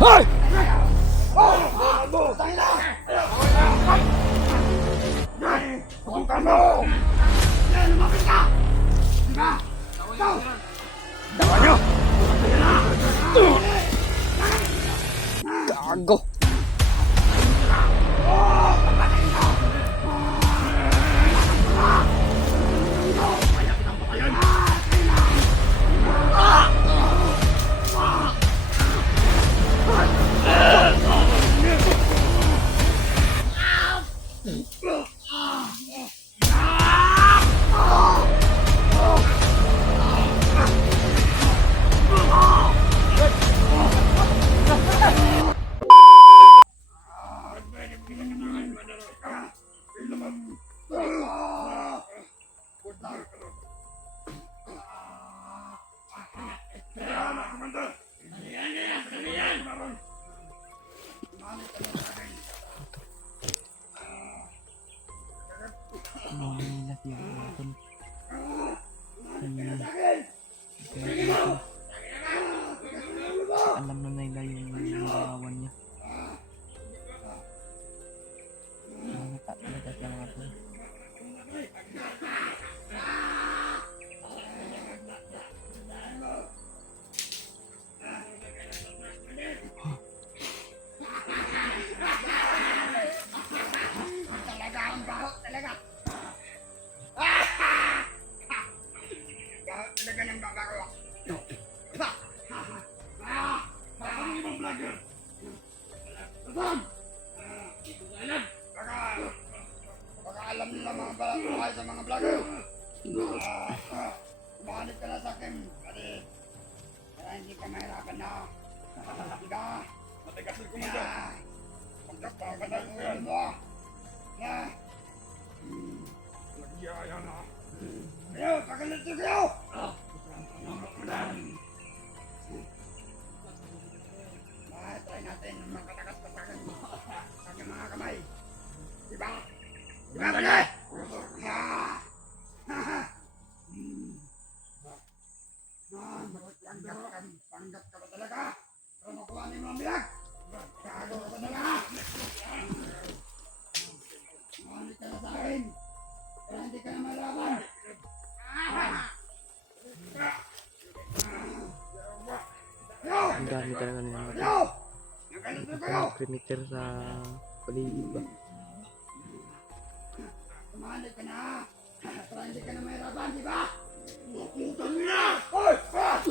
Hoy! Dawa nyo! Gago! Alam na nila yung narawan niya. Natat lang ako. Baka alam nila mga buhay sa mga vlogger. Kumahanip ka na sa akin. Para hindi ka mahirapan na. Diba? Matigas yung kumanda. Pagkapagandang mo yan mo. Nagyaya na. Kayo, pagalito kayo! Try natin makatakas ka sa akin. Sa aking mga kamay. Diba? Diba ba? Panggap ka ba talaga? Para makuha niyo mga bilag? Gago ka ba talaga? Mahalit ka na sa akin. Para hindi ka na malaban. Ang dami talaga nila mga kremiter sa paligid ba. Mahalit ka na. Para hindi ka na mahirapan, di ba? Putang na! Hoy! Hoy!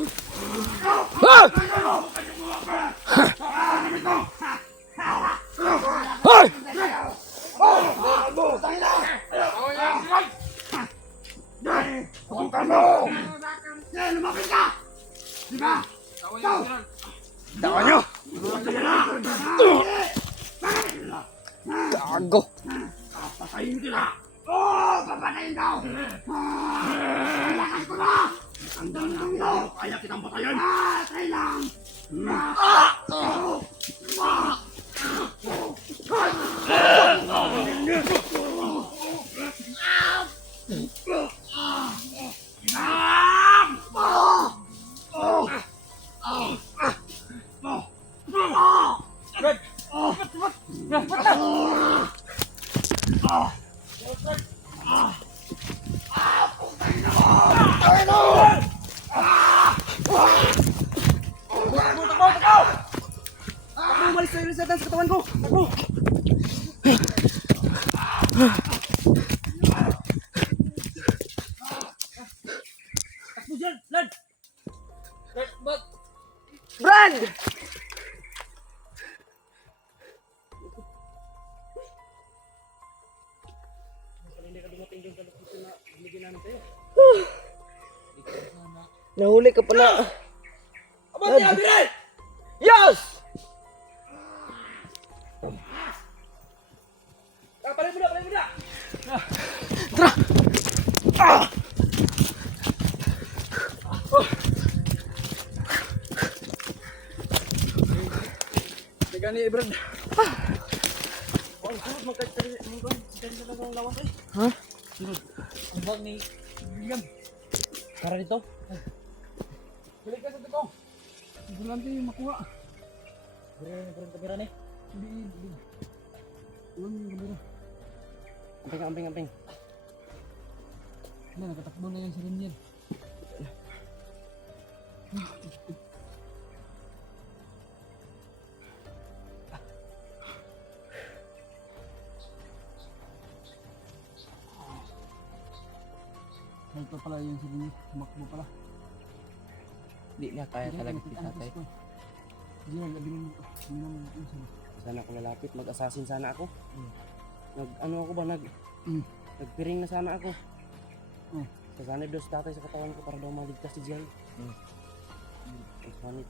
Putang mo! Lumapit ka! Di ba? Dawa nyo! Gago! Papatayin kita! Papatayin ka! Lakas ko na! Ang dandang mo! Kaya kitang patayin! Try lang! Umalis sa resetan sa katawan ko! Ako! Takbo dyan! Lad! Brand! Hindi ka dumating dun sa location na binigyan namin sa'yo. Nahuli ka pala. Abante, Admiral! Yes! Palay mo na! Tara! Teka ni Brad. Sunod magkakari sa lang lawas eh. Ha? Sunod. Ang bag ni William. Tara dito. Balik ka sa dito. Sigurante yung makuha. Kurang kamera nih. Hindi. Ulan yung kamera. Amping. Ano, nakatakbo na yung sirinyer. Ito pala yung sirinyer. Tumakbo pala. Hindi niya kaya talaga si tatay. Hindi na, labi mo. Hindi naman yung sana. Sana ako lalapit, mag-assassin sana ako. Ano ako ba, nagpiring na sana ako. Sasanib daw si tatay sa katawan ko para daw maligtas si Jai. Sanib.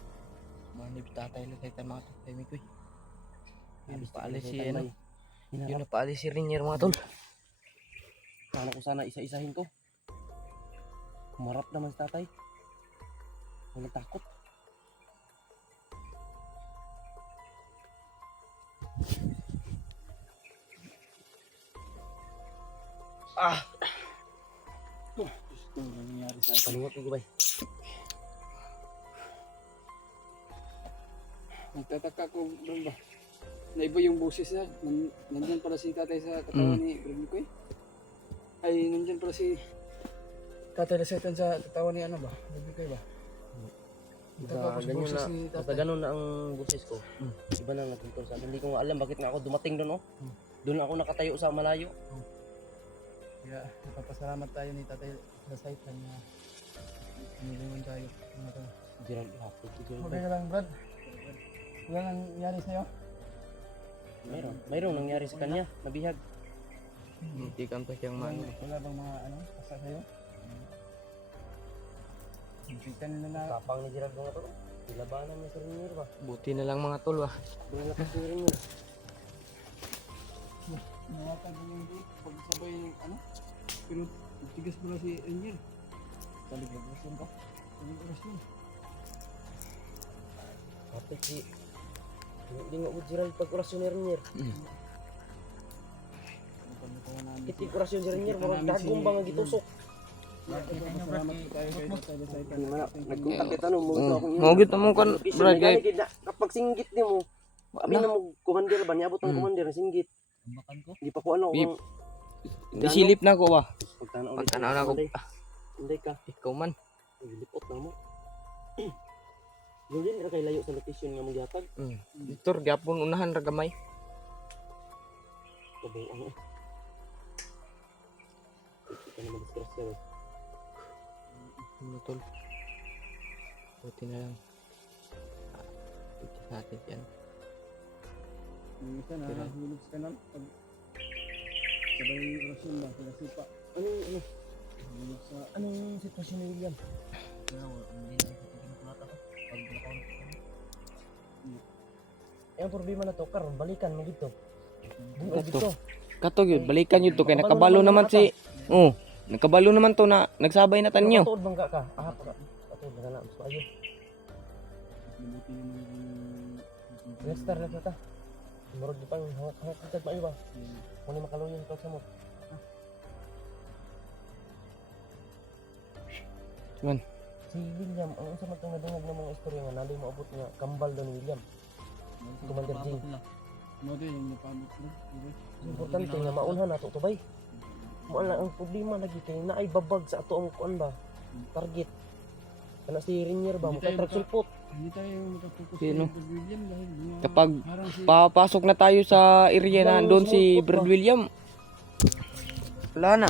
Manib tatay lang kay mga tatay mi ko. Yun Habis paalis si tatay. ano. Yun Hinarap. na paalis si Rainier mga tol. Sana ko sana isa-isahin ko. Humarap naman si tatay. Walang takot. Ito, nangyayari sa akin. Palingot ko ba? Nagtataka ko, doon ba? Na iba yung boses niya. Nandyan pala si tatay sa katawan ni Bradley ko eh. Ay, nandyan pala si tatay na setan sa katawan ni ano ba? Bradley ko ba? Nagtataka ko sa Ganyan boses na, ni basta tatay. ganun na ang boses ko. Iba na nagtutol sa akin. Hindi ko nga alam bakit nga ako dumating doon, oh. Doon ako nakatayo sa malayo. Kaya napapasalamat tayo ni tatay sa site na nilungan tayo. Gerald, hapot ko Gerald. Okay ka lang, Brad? Wala nang nangyari sa'yo? Mayroong nangyari sa kanya. Nabihag. Hindi kan pa siyang mano. Wala bang mga ano, pasa sa'yo? Nakita nila na Tapang ni Gerald mga to. Nilabanan niya sa Rainier ba? Buti na lang mga tol ba. Doon lakas ni Rainier. nawatan ko yung gate pag sabay ano. Pero tigas pala si Angel. Salig na oras yun ba? Salig oras yun. Ate si... Hindi nga po Gerald pag orasyon ni Rainier. Kitig orasyon si Rainier. Marang dagong ba nga gitusok. Salamat po tayo kay tatay sa site. Nagkuntak kita no. Mo gito mo kan Brad kay Kapag singgit ni mo. Abi na mo kumandir ba? Niabot ang kumandir na singgit. makan ko. Hindi pa ko ano. Bip. Isilip na ko ba. Pagtanaw na ko. Hindi ka. Ikaw man. Lipot na mo. Hindi na kay layo sa location nga mong gihatag. Victor gyapon unahan ra gamay. Kabuang eh. Kita naman disgrasya eh. Ano tol. Buti na lang. Ito natin yan. Yung isa na hulog sa kanal. Pag sabay orasyon ba? Sila sipa. Ano? Hulog sa Anong sitwasyon ni William? Hindi lang ito pinapalata ko. Pag nakaon ko. Ang problema na to, karon balikan mo dito. Ito. Dito. Kato gyud balikan yun to kay nakabalo naman si nakabalo naman to na nagsabay na tanyo. Patuod bangga ka. Patuod na lang. So ayun. mabuti naman Restart na ta. Murag di pang hangak kita ba iba? Muna makaluyan ko sa mo. Man. Si William, ang unsa man tong nadungog ng mga istorya nga nalay maabot nga kambal daw ni William. Commander Jing. mo din yung napabot ko. Importante nga maunhan nato to bay. Mo lang ang problema lagi kay naay babag sa ato ang kuan ba? Target. Kana si Rainier ba mo Hindi tayo track sulpot. Hindi tayo makafocus Sino? sa William dahil mga Kapag harang si papasok na tayo sa area na doon si Brad William. Wala na.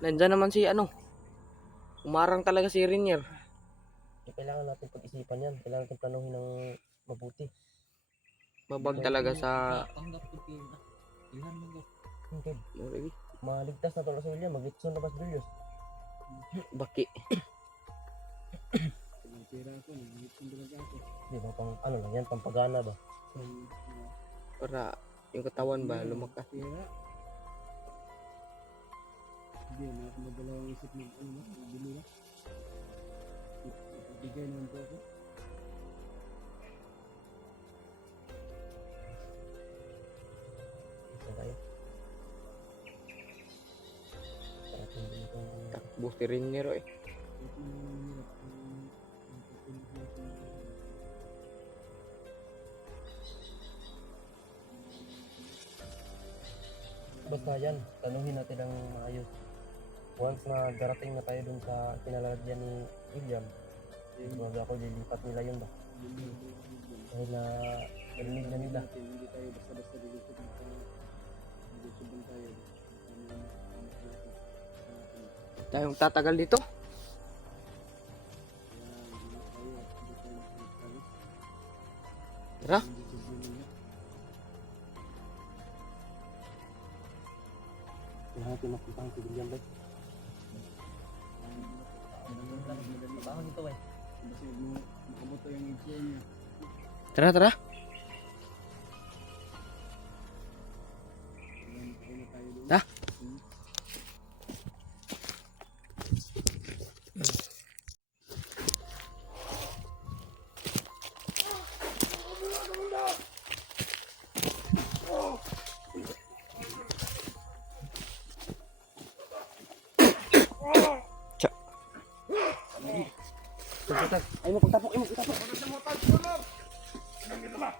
Nandiyan naman si ano. Umarang talaga si Rainier. Kailangan natin pag-isipan yan. Kailangan natin planuhin ng mabuti. Babag talaga sa Okay. Maligtas na pala si William. Mag-litson na ba si Julius? baki. tira ko, nag-itong talaga ako. Di ba pang ano lang yan, pampagana ba? Para yung katawan ba lumakas. Tira. Hindi, madalawang isip mo, ano ba, mabili ba? Bigay naman po ako. Isa tayo. Parating din itong Takbo si Rainier eh. basta yan, tanungin natin ang maayos. Once na darating na tayo dun sa kinalalagyan ni William, sigurado ako lilipat nila yun ba? Dahil na narinig na nila. Hindi tayo basta-basta lilipot ng tayo. Tayo. Tayong tatagal dito. Tara. Kailangan natin mapuntahan si William ba? Bakit ito eh? Kasi makabuto yung EJ niya. Tara, tara. Ha? Ay mo pagtapok, ay mo pagtapok. Anong ito ba?